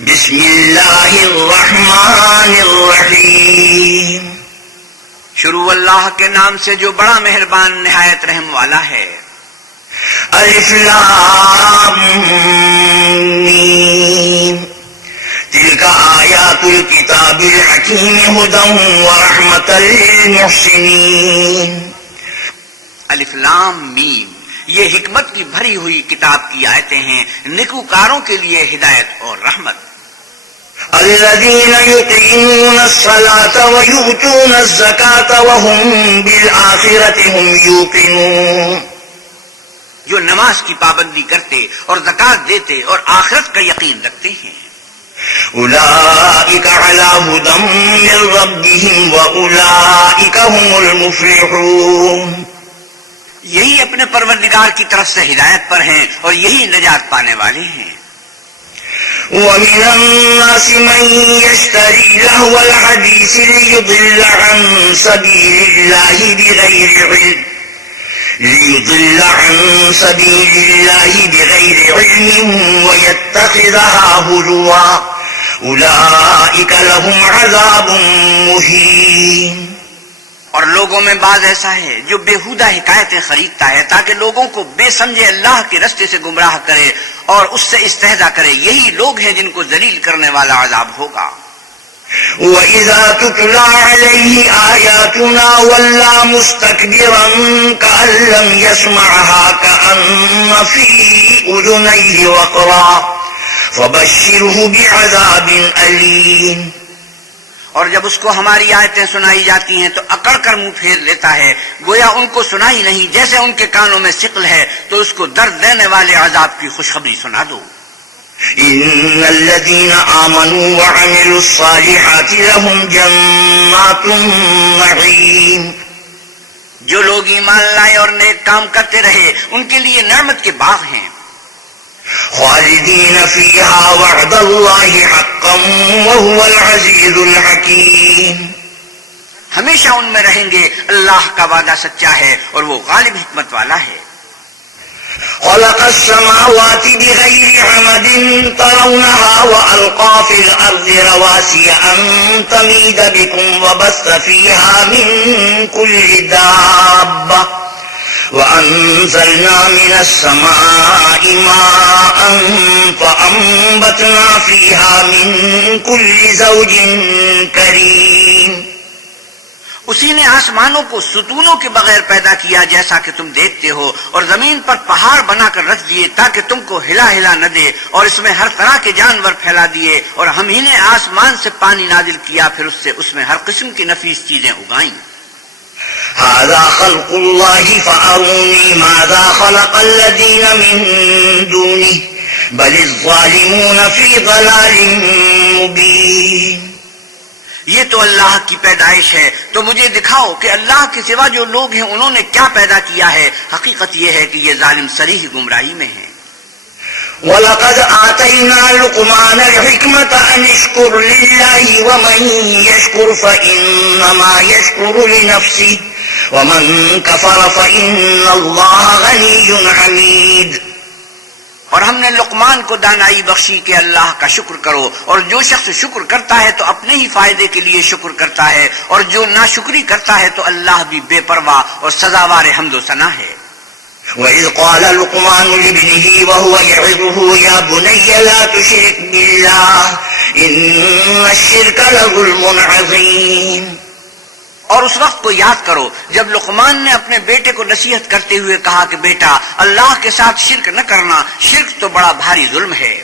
بسم اللہ الرحمن الرحیم، شروع اللہ کے نام سے جو بڑا مہربان نہایت رحم والا ہے۔ الف لام میم، تلک آیات الکتاب الحکیم ھدی ورحمۃ للمحسنین۔ الف لام میم، یہ حکمت کی بھری ہوئی کتاب کی آیتیں ہیں، نیکوکاروں کے لیے ہدایت اور رحمت۔ الذین یقیمون الصلاة ویؤتون الزکاة وهم بالآخرة هم یوقنون، جو نماز کی پابندی کرتے اور زکوٰۃ دیتے اور آخرت کا یقین رکھتے ہیں۔ اولئک علی ھدی من ربہم واولئک هم المفلحون، یہی اپنے پروردگار کی طرف سے ہدایت پر ہیں اور یہی نجات پانے والے ہیں۔ ومن الناس من يشتري لهو الحديث ليضل عن سبيل الله بغير علم ويتخذها هزوا أولئك لهم عذاب مهين۔ اور لوگوں میں بعض ایسا ہے جو بےہودہ حکایتیں خریدتا ہے تاکہ لوگوں کو بے سمجھے اللہ کے رستے سے گمراہ کرے اور اس سے استہزاء کرے، یہی لوگ ہیں جن کو ذلیل کرنے والا عذاب ہوگا۔ وَإِذَا تُتْلَى عَلَيْهِ آيَاتُنَا وَلَّى مُسْتَكْبِرًا كَأَن لَّمْ يَسْمَعْهَا كَأَنَّ فِي أُذُنَيْهِ وَقْرًا فَبَشِّرْهُ بِعَذَابٍ أَلِيمٍ۔ اور جب اس کو ہماری آیتیں سنائی جاتی ہیں تو اکڑ کر منہ پھیر لیتا ہے، گویا ان کو سنائی نہیں، جیسے ان کے کانوں میں ثقل ہے، تو اس کو درد دینے والے عذاب کی خوشخبری سنا دو۔ ان الذين آمنوا وعملوا الصالحات لهم جنات النعيم، جو لوگ ایمان لائے اور نیک کام کرتے رہے ان کے لیے نعمت کے باغ ہیں، خالدين فيها وعد الله حقا وهو العزيز الحكيم، ہمیشہ ان میں رہیں گے، اللہ کا وعدہ سچا ہے اور وہ غالب حکمت والا ہے۔ خلق السماوات بغير عمد ترونها وألقى في الأرض رواسي أن تميد بكم وبث فيها من كل دابة وأنزلنا من السماء ماء فأنبتنا فيها من كل زوج كريم۔ اسی نے آسمانوں کو ستونوں کے بغیر پیدا کیا جیسا کہ تم دیکھتے ہو، اور زمین پر پہاڑ بنا کر رکھ دیے تاکہ تم کو ہلا ہلا نہ دے، اور اس میں ہر طرح کے جانور پھیلا دیے، اور ہم ہی نے آسمان سے پانی نازل کیا، پھر اس میں ہر قسم کی نفیس چیزیں اگائیں۔ هذا خلق الله فأروني ماذا خلق الذين من دونه بل الظالمون في ضلال مبين۔ یہ تو اللہ کی پیدائش ہے، تو مجھے دکھاؤ کہ اللہ کے سوا جو لوگ ہیں انہوں نے کیا پیدا کیا ہے۔ حقیقت یہ ہے کہ یہ ظالم صریح گمراہی میں ہیں۔ وَلَقَدْ آتَيْنَا لُقْمَانَ الْحِكْمَةَ أَنِ اشْكُرْ لِلَّهِ وَمَنْ يَشْكُرْ فَإِنَّمَا يَشْكُرُ لِنَفْسِهِ وَمَنْ كَفَرَ فَإِنَّ اللَّهَ غَنِيٌّ حَمِيدٌ۔ اور ہم نے لقمان کو دانائی بخشی کہ اللہ کا شکر کرو، اور جو شخص شکر کرتا ہے تو اپنے ہی فائدے کے لیے شکر کرتا ہے، اور جو ناشکری کرتا ہے تو اللہ بھی بے پرواہ اور سزاوار حمد و ثنا ہے۔ وَإِذْ قَالَ لُقْمَانُ لِابْنِهِ وَهُوَ يَعِظُهُ يَا بُنَيَّ لَا تُشْرِكْ بِاللَّهِ إِنَّ الشِّرْكَ لَظُلْمٌ عَظِيمٌ۔ اور اس وقت کو یاد کرو جب لقمان نے اپنے بیٹے کو نصیحت کرتے ہوئے کہا کہ بیٹا اللہ کے ساتھ شرک نہ کرنا، شرک تو بڑا بھاری ظلم ہے۔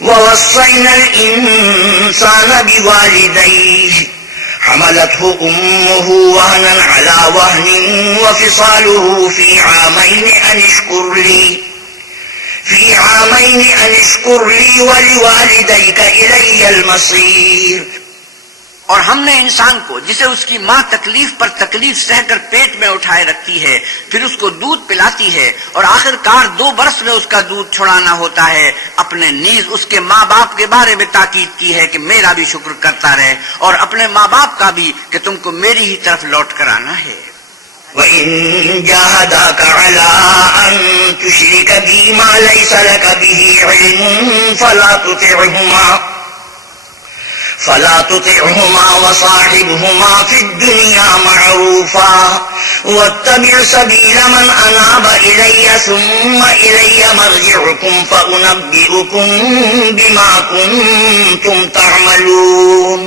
وَوَصَّيْنَا الْإِنسَانَ بِوَالِدَيْهِ حَمَلَتْهُ أُمُّهُ وَهْنًا عَلَى وَهْنٍ وَفِصَالُهُ فِي عَامَيْنِ أَنِ اشْكُرْ لِي وَلِوَالِدَيْكَ إِلَيَّ الْمَصِيرُ۔ اور ہم نے انسان کو جسے اس کی ماں تکلیف پر تکلیف سہ کر پیٹ میں اٹھائے رکھتی ہے، پھر اس کو دودھ پلاتی ہے، اور آخر کار 2 برس میں اس کا دودھ چھڑانا ہوتا ہے، اپنے نیز اس کے ماں باپ کے بارے میں تاکید کی ہے کہ میرا بھی شکر کرتا رہے، اور اپنے ماں باپ کا بھی کہ تم کو میری ہی طرف لوٹ کر آنا ہے۔ وَإِن جَاهَدَاكَ عَلَىٰ أَن تُشْرِكَ بِي مَا لَيْسَ لَكَ بِهِ عِلْمٌ فَلَا تُطِعْهُمَا وَصَاحِبْهُمَا فِي الدُّنْيَا مَعْرُوفًا وَاتَّبِعْ سَبِيلَ مَنْ أَنَابَ إِلَيَّ ثُمَّ إِلَيَّ مَرْجِعُكُمْ فَأُنَبِّئُكُم بِمَا كُنتُمْ تَعْمَلُونَ۔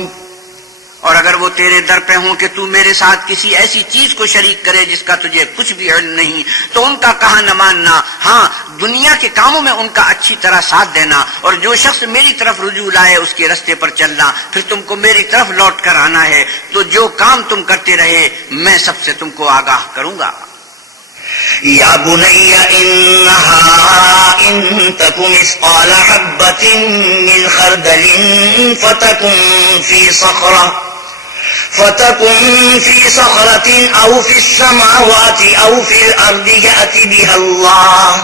اور اگر وہ تیرے در پہ ہوں کہ تو میرے ساتھ کسی ایسی چیز کو شریک کرے جس کا تجھے کچھ بھی علم نہیں، تو ان کا کہا نہ ماننا، ہاں دنیا کے کاموں میں ان کا اچھی طرح ساتھ دینا، اور جو شخص میری طرف رجوع لائے اس کے رستے پر چلنا، پھر تم کو میری طرف لوٹ کر آنا ہے، تو جو کام تم کرتے رہے میں سب سے تم کو آگاہ کروں گا۔ یا بنی انہا ان تک مثقال حبۃ من خردل فتكن في صخرة أو في السماوات أو في الأرض يأت بها الله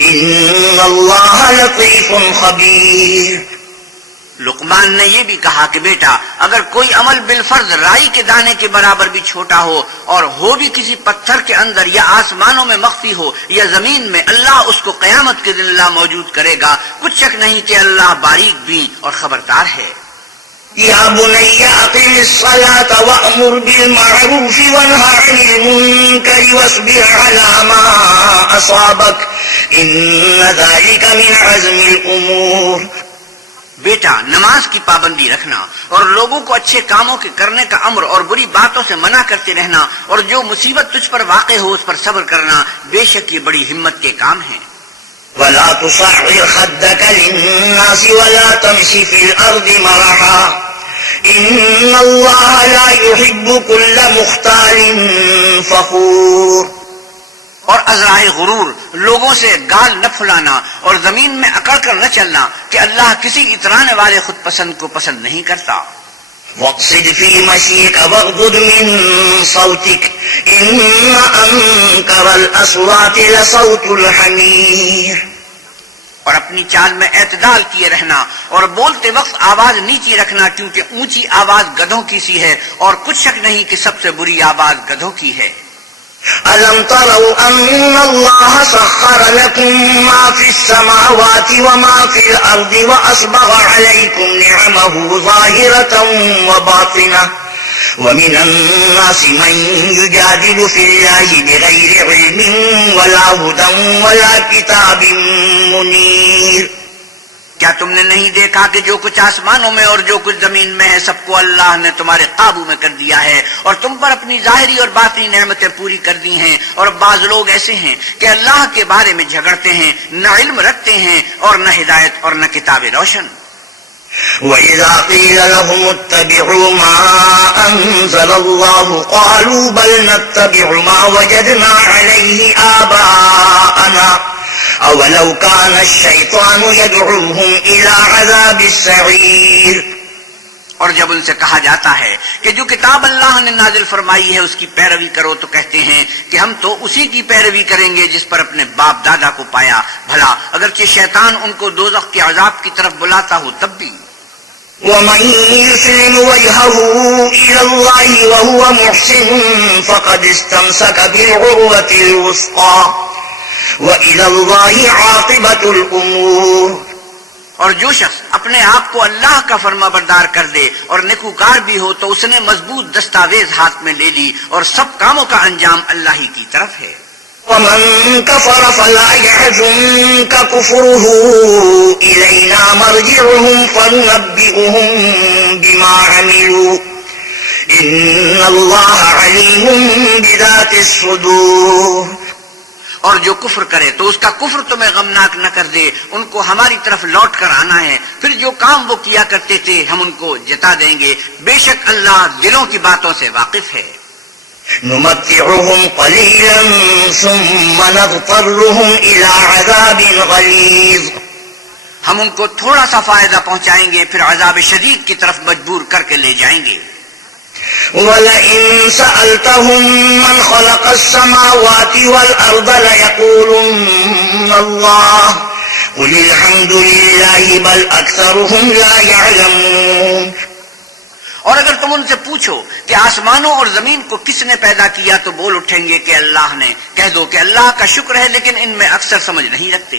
إن الله لطيف خبير۔ لقمان نے یہ بھی کہا کہ بیٹا اگر کوئی عمل بالفرض رائی کے دانے کے برابر بھی چھوٹا ہو اور ہو بھی کسی پتھر کے اندر یا آسمانوں میں مخفی ہو یا زمین میں، اللہ اس کو قیامت کے دن اللہ موجود کرے گا، کچھ شک نہیں کہ اللہ باریک بھی اور خبردار ہے۔ یا بنی اقم الصلاة وأمر بالمعروف وانہ عن المنکر واصبر على ما أصابك إن ذلك من عزم الأمور۔ بیٹا نماز کی پابندی رکھنا اور لوگوں کو اچھے کاموں کے کرنے کا امر اور بری باتوں سے منع کرتے رہنا، اور جو مصیبت تجھ پر واقع ہو اس پر صبر کرنا، بے شک یہ بڑی ہمت کے کام ہیں۔ ولا تصعر خدك للناس ولا تمش في الأرض مرحا إن الله لا يحب كل مختال فخور۔ اور ازرائے غرور، لوگوں سے گال نہ پھلانا اور زمین میں اکڑ کر نہ چلنا کہ اللہ کسی اترانے والے خود پسند کو پسند نہیں کرتا۔ واقصد في مشيك واغضض من صوتك إن أنكر الأصوات لصوت الحمير۔ اور اپنی چال میں اعتدال کیے رہنا اور بولتے وقت آواز نیچی رکھنا، کیونکہ اونچی آواز گدھوں کی سی ہے اور کچھ شک نہیں کہ سب سے بری آواز گدھوں کی ہے۔ أَلَمْ تَرَوْا أَنَّ اللَّهَ سَخَّرَ لَكُم مَّا فِي السَّمَاوَاتِ وَمَا فِي الْأَرْضِ وَأَسْبَغَ عَلَيْكُمْ نِعَمَهُ ظَاهِرَةً وَبَاطِنَةً وَمِنَ النَّاسِ مَن يُجَادِلُ فِي اللَّهِ بِغَيْرِ عِلْمٍ وَلَا هُدًى وَلَا كِتَابٍ مُنِيرٍ۔ کیا تم نے نہیں دیکھا کہ جو کچھ آسمانوں میں اور جو کچھ زمین میں ہے سب کو اللہ نے تمہارے قابو میں کر دیا ہے، اور تم پر اپنی ظاہری اور باطنی نعمتیں پوری کر دی ہیں، اور بعض لوگ ایسے ہیں کہ اللہ کے بارے میں جھگڑتے ہیں، نہ علم رکھتے ہیں اور نہ ہدایت اور نہ کتاب روشن۔ وَإِذَا قِيلَ لَهُمُ اتَّبِعُوا مَا أَنزَلَ اللَّهُ قَالُوا بَلْ نَتَّبِعُ مَا وَجَدْنَا عَلَيْهِ آبَاءَنَا أَوَلَوْ كَانَ الشَّيْطَانُ يَدْعُوهُمْ إِلَى عَذَابِ السَّعِيرِ۔ اور جب ان سے کہا جاتا ہے کہ جو کتاب اللہ نے نازل فرمائی ہے اس کی پیروی کرو، تو کہتے ہیں کہ ہم تو اسی کی پیروی کریں گے جس پر اپنے باپ دادا کو پایا، بھلا اگرچہ شیطان ان کو دوزخ کے عذاب کی طرف بلاتا ہو تب بھی۔ وَمَن يُسْلِمْ وَجْهَهُ إِلَى اللَّهِ وَهُوَ مُحْسِنٌ فَقَدِ اسْتَمْسَكَ بِالْعُرْوَةِ الْوُثْقَىٰ وَإِلَى اللَّهِ عَاقِبَةُ الْأُمُورِ۔ اور جو شخص اپنے آپ کو اللہ کا فرما بردار کر دے اور نیکوکار بھی ہو تو اس نے مضبوط دستاویز ہاتھ میں لے لی، اور سب کاموں کا انجام اللہ ہی کی طرف ہے۔ وَمَن كَفَرَ فَلَا يَحْزُنكَ كُفْرُهُ إِلَيْنَا مَرْجِعُهُمْ فَنُنَبِّئُهُم بِمَا عَمِلُوا إِنَّ اللَّهَ عَلِيمٌ بِذَاتِ الصُّدُورِ۔ اور جو کفر کرے تو اس کا کفر تمہیں غمناک نہ کر دے، ان کو ہماری طرف لوٹ کر آنا ہے، پھر جو کام وہ کیا کرتے تھے ہم ان کو جتا دیں گے، بے شک اللہ دلوں کی باتوں سے واقف ہے۔ نُمَتِّعُهُمْ قَلِيلًا ثُمَّ نَضْطَرُّهُمْ إِلَى عَذَابٍ غَلِيظٍ۔ ہم ان کو تھوڑا سا فائدہ پہنچائیں گے، پھر عذاب شدید کی طرف مجبور کر کے لے جائیں گے۔ وَلَئِن سَأَلْتَهُم مَّنْ خَلَقَ السَّمَاوَاتِ وَالْأَرْضَ لَيَقُولُنَّ اللَّهُ قُلِ الْحَمْدُ لِلَّهِ بَلْ أَكْثَرُهُمْ لَا يَعْلَمُونَ۔ اور اگر تم ان سے پوچھو کہ آسمانوں اور زمین کو کس نے پیدا کیا تو بول اٹھیں گے کہ اللہ نے. کہہ دو کہ اللہ کا شکر ہے لیکن ان میں اکثر سمجھ نہیں رکھتے.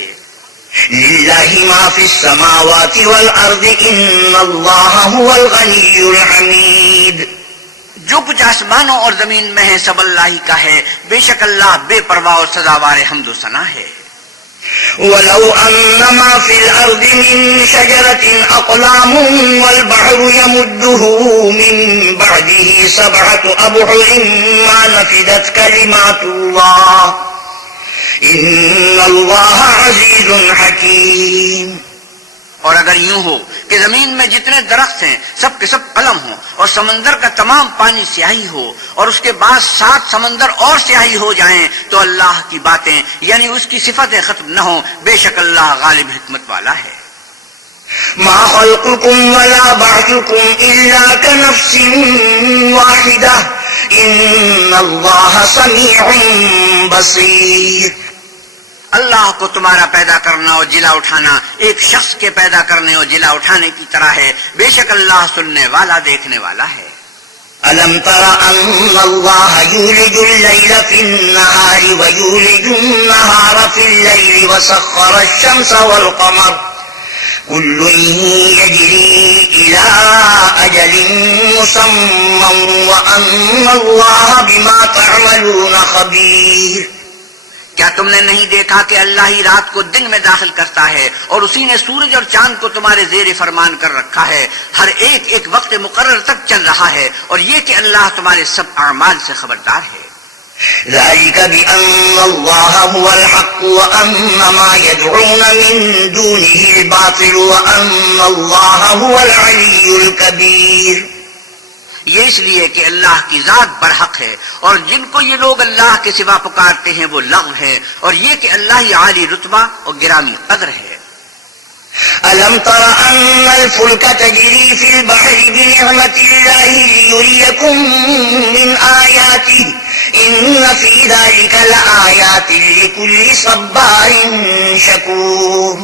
للہ ما فی السماوات والارض ان اللہ هو الغنی الحمید. جو کچھ آسمانوں اور زمین میں ہے سب اللہ ہی کا ہے، بے شک اللہ بے پرواہ اور سزاوار حمد و ثنا ہے. ولو ان ما في الارض من شجرة اقلام والبحر يمده من بعده 7 أبحر ما نفدت كلمات الله ان اللہ عزیز حکیم. اور اگر یوں ہو کہ زمین میں جتنے درخت ہیں سب کے سب قلم ہوں اور سمندر کا تمام پانی سیاہی ہو اور اس کے بعد 7 سمندر اور سیاہی ہو جائیں تو اللہ کی باتیں یعنی اس کی صفتیں ختم نہ ہوں، بے شک اللہ غالب حکمت والا ہے. ما خلقكم ولا بعثكم الا كنفس واحدة ان اللہ سمیع بصیر. اللہ کو تمہارا پیدا کرنا اور جلا اٹھانا ایک شخص کے پیدا کرنے اور جلا اٹھانے کی طرح ہے، بے شک اللہ سننے والا دیکھنے والا ہے. ألم تر أن الله يولج الليل في النهار ويولج النهار في الليل وسخر الشمس والقمر كل يجري إلى أجل مسمى وأن الله بما تعملون خبير. کیا تم نے نہیں دیکھا کہ اللہ ہی رات کو دن میں داخل کرتا ہے اور اسی نے سورج اور چاند کو تمہارے زیر فرمان کر رکھا ہے، ہر ایک ایک وقت مقرر تک چل رہا ہے، اور یہ کہ اللہ تمہارے سب اعمال سے خبردار ہے. ذلك بأن الله هو الحق وأن ما يدعون من دونه الباطل وأن الله هو العلي الكبير. یہ اس لیے کہ اللہ کی ذات برحق ہے اور جن کو یہ لوگ اللہ کے سوا پکارتے ہیں وہ لغو ہے، اور یہ کہ اللہ ہی عالی رتبہ اور گرامی قدر ہے. ألم تر أن الفلك تجري في البحر بنعمة الله ليريكم من آياته إن في ذلك لآيات لكل صبار شكور.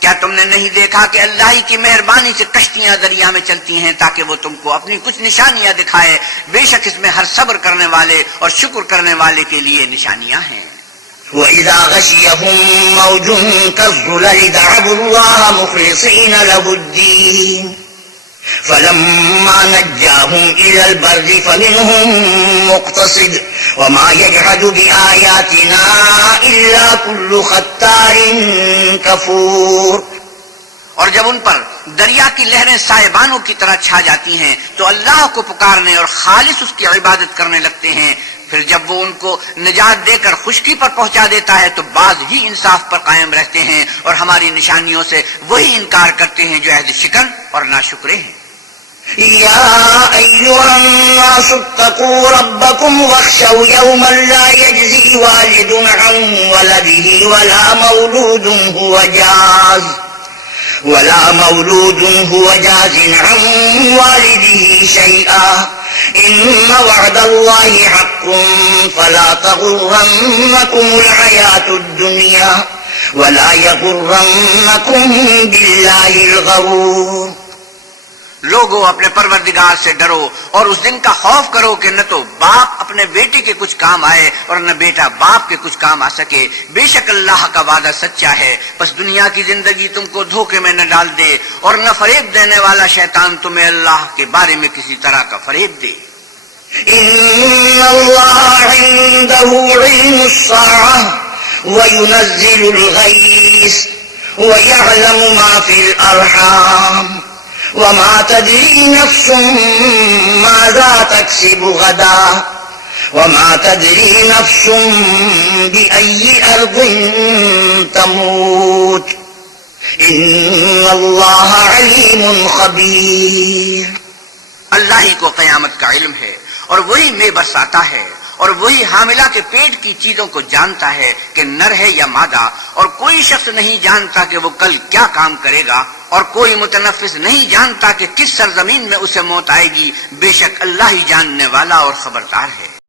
کیا تم نے نہیں دیکھا کہ اللہ ہی کی مہربانی سے کشتیاں دریا میں چلتی ہیں تاکہ وہ تم کو اپنی کچھ نشانیاں دکھائے، بے شک اس میں ہر صبر کرنے والے اور شکر کرنے والے کے لیے نشانیاں ہیں. وَإِذَا غَشِيَهُم مَّوْجٌ كَالظُّلَلِ دَعَوُا اللَّهَ مُخْلِصِينَ لَهُ الدِّينَ فَلَمَّا نَجَّاهُمْ إِلَى الْبَرِّ فَمِنْهُم مُّقْتَصِدٌ وَمَا يَجْحَدُ بِآيَاتِنَا إِلَّا كُلُّ خَتَّارٍ كَفُورٍ. اور جب ان پر دریا کی لہریں سائبانوں کی طرح چھا جاتی ہیں تو اللہ کو پکارنے اور خالص اس کی عبادت کرنے لگتے ہیں، پھر جب وہ ان کو نجات دے کر خشکی پر پہنچا دیتا ہے تو بعض ہی انصاف پر قائم رہتے ہیں اور ہماری نشانیوں سے وہی انکار کرتے ہیں جو عہد شکن اور ناشکرے ہیں. يا أيها الناس اتقوا ربكم واخشوا يوما لا يجزي والد عن ولده ولا مولود هو جاز عن والده شيئا إن وعد الله حق فلا تغرنكم الحياة الدنيا ولا يغرنكم بالله الغرور. لوگو اپنے پروردگار سے ڈرو اور اس دن کا خوف کرو کہ نہ تو باپ اپنے بیٹے کے کچھ کام آئے اور نہ بیٹا باپ کے کچھ کام آ سکے، بے شک اللہ کا وعدہ سچا ہے. بس دنیا کی زندگی تم کو دھوکے میں نہ ڈال دے اور نہ فریب دینے والا شیطان تمہیں اللہ کے بارے میں کسی طرح کا فریب دے. ان اللہ عنده علم الساعة وينزل الغيث ويعلم ما في الأرحام وما تدري نفس ماذا تكسب غدا وما تدري نفس بأي أرض تموت إن الله عليم خبير. اللہ ہی کو قیامت کا علم ہے اور وہی میں برساتا ہے اور وہی حاملہ کے پیٹ کی چیزوں کو جانتا ہے کہ نر ہے یا مادہ، اور کوئی شخص نہیں جانتا کہ وہ کل کیا کام کرے گا، اور کوئی متنفس نہیں جانتا کہ کس سرزمین میں اسے موت آئے گی، بے شک اللہ ہی جاننے والا اور خبردار ہے.